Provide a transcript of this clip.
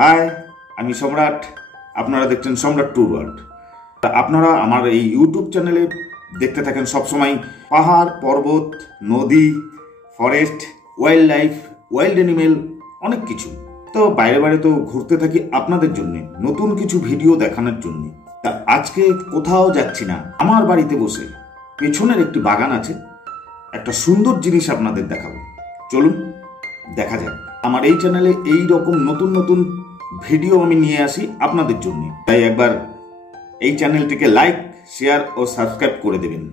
High, আমি সম্রাট। আপনারা দেখছেন সম্রাট ট্যুর ওয়ার্ল্ড। আপনারা আমার এই ইউটিউব চ্যানেলে দেখতে থাকেন সবসময় পাহাড়, পর্বত, নদী, forest, wild life, wild animal, অনেক কিছু। তো বাইরে বাইরে তো ঘুরতে থাকি আপনাদের জন্য, নতুন কিছু ভিডিও দেখানোর জন্য। তা আজকে কোথাও যাচ্ছি না, আমার বাড়িতে বসে পেছনের একটি বাগান আছে, একটা সুন্দর জিনিস আপনাদের দেখাবো। চলুন দেখা যাক। আমার এই চ্যানেলে এই রকম নতুন নতুন ভিডিও আমি নিয়ে আসি আপনাদের জন্য, তাই একবার এই চ্যানেলটিকে লাইক, শেয়ার ও সাবস্ক্রাইব করে দেবেন।